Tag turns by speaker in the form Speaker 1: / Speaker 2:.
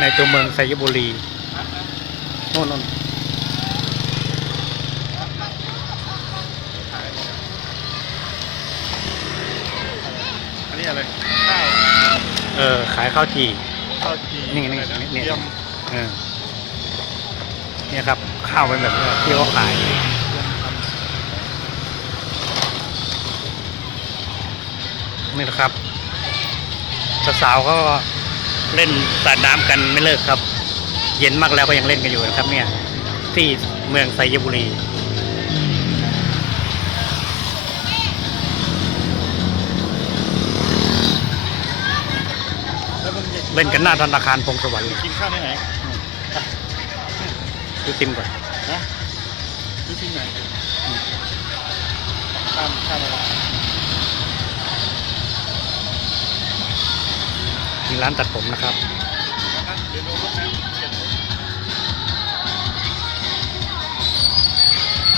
Speaker 1: ในตัวเมืองไซยบุรีโน่นโน่น
Speaker 2: อันนี้อะไรข้าว
Speaker 1: เออ ขายข้าวจี่
Speaker 2: ข้าวจี
Speaker 1: นี่นี่
Speaker 2: อะไระ
Speaker 1: นี่นี่
Speaker 2: เทียม
Speaker 1: เออเนี่ยครับ ข้าวเป็นแบบนี้ที่เขาขาย นี่นะครับสาวๆก็ เล่นสาดน้ำกันไม่เลิกครับ เย็นมากแล้วก็ยังเล่นกันอยู่นะครับ เนี่ย ที่เมืองไซยบุรี
Speaker 2: แล้วมันจะ
Speaker 1: เล่นกันหน้าธนาคารพงสวรรค์เลย
Speaker 2: กินข้าวที่ไหน
Speaker 1: ดูติมก่อน
Speaker 2: นะดูที่ไหนข้ามข้ามอะไร
Speaker 1: มีร้านตัดผมนะครับ